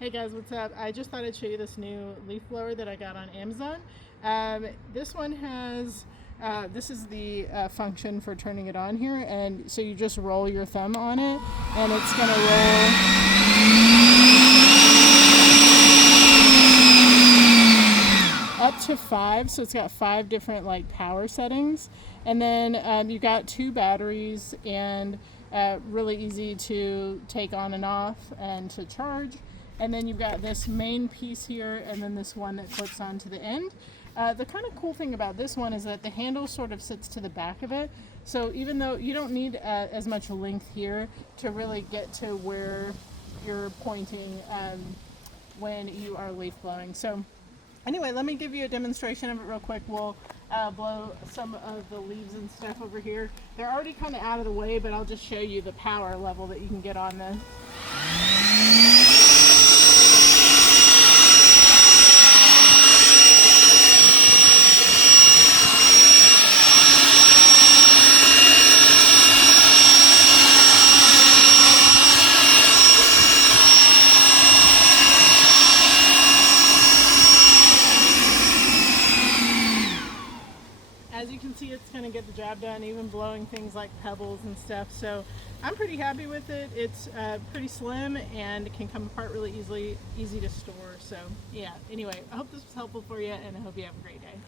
Hey guys, what's up? I just thought I'd show you this new leaf blower that I got on Amazon. This one has, this is the function for turning it on here, and so you just roll your thumb on it, and it's gonna roll up to 5, so it's got 5 different like power settings, and then you got 2 batteries, and really easy to take on and off and to charge. And then you've got this main piece here, and then this one that clips onto the end. The kind of cool thing about this one is that the handle sort of sits to the back of it, so even though you don't need as much length here to really get to where you're pointing when you are leaf blowing. So anyway, let me give you a demonstration of it real quick. We'll blow some of the leaves and stuff over here. They're already kind of out of the way, but I'll just show you the power level that you can get on this. As you can see, it's going to get the job done, even blowing things like pebbles and stuff. So I'm pretty happy with it. It's pretty slim and can come apart really easy to store. So yeah, anyway, I hope this was helpful for you, and I hope you have a great day.